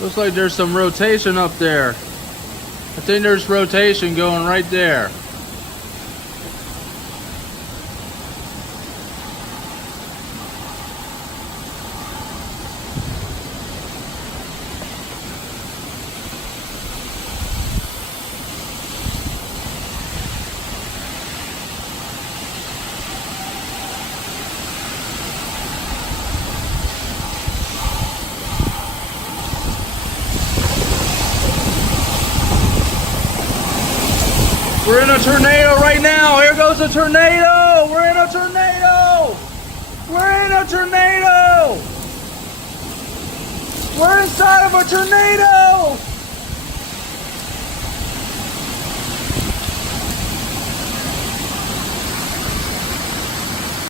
Looks like there's some rotation up there. I think there's rotation going right there. We're in a tornado right now. Here goes a tornado. We're in a tornado. We're in a tornado. We're inside of a tornado.